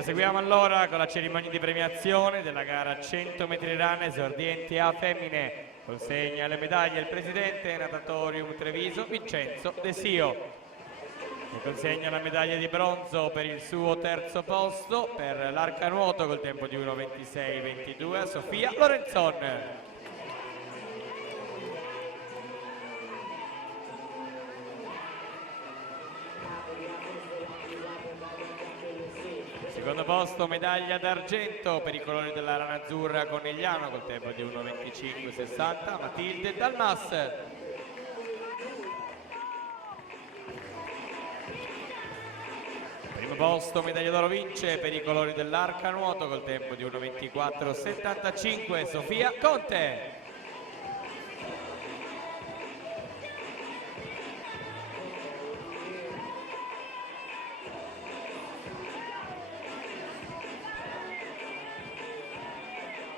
Proseguiamo allora con la cerimonia di premiazione della gara 100 metri run esordienti a femmine. Consegna le medaglie il presidente Natatorium Treviso Vincenzo De Sio, che consegna la medaglia di bronzo per il suo terzo posto per l'arcanuoto col tempo di 1:26:22 a Sofia Lorenzon. Secondo posto medaglia d'argento per i colori della rana azzurra Conegliano col tempo di 1:25:60 Matilde Dalmas. Primo posto medaglia d'oro vince per i colori dell'arcanuoto col tempo di 1:24:75 Sofia Conte.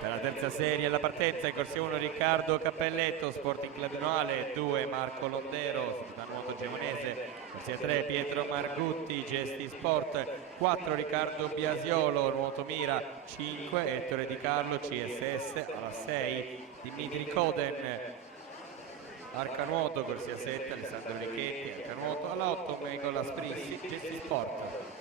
Per la terza serie alla partenza in corsia 1 Riccardo Cappelletto, Sporting Club Noale, 2 Marco Londero, Società Nuoto Gemonese, corsia 3 Pietro Margutti, Gesti Sport, 4 Riccardo Biasiolo, Nuoto Mira, 5 Ettore Di Carlo, CSS, alla 6 Dimitri Coden, Arcanuoto, corsia 7 Alessandro Richetti, Arcanuoto, alla 8 Nicola Sprissi, Gesti Sport.